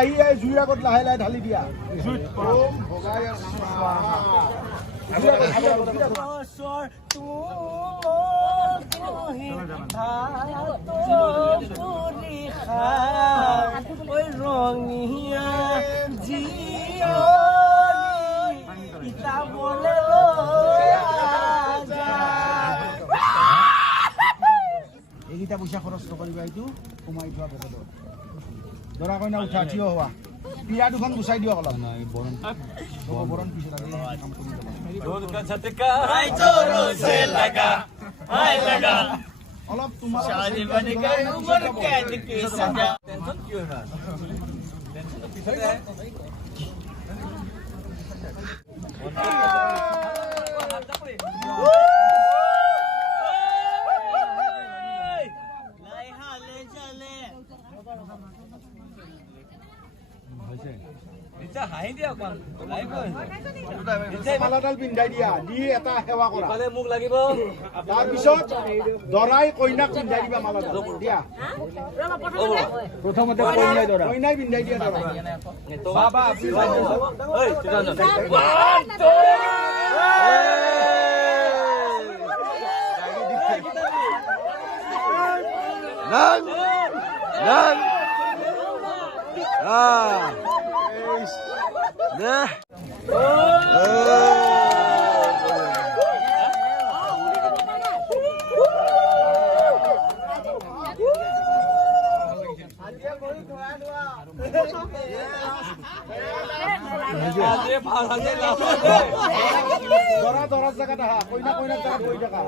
আহি আহি জুইৰ আগত লাহে লাহে ঢালি দিয়া ওম ভগাই এইকেইটা পইচা খৰচ নকৰিবা এইটো সোমাই থোৱা পকেটত দৰা কইনা উঠা থিয় হোৱা পিয়া দুখন গুচাই দিয়ক অলপ বৰণ পিছত কাম কৰি অলপ তোমাৰ মালাডাল পিন্ধাই দিয়া দি এটা সেৱা কৰা মোক লাগিব তাৰপিছত দৰাই কইনাক পিন্ধাই দিবা মালাডাল দিয়া প্ৰথমতে কইনাই পিন্ধাই দিয়া বাবা দৰা জাগাত আহা কইনা কইনাৰ জাগাত বহি থাকা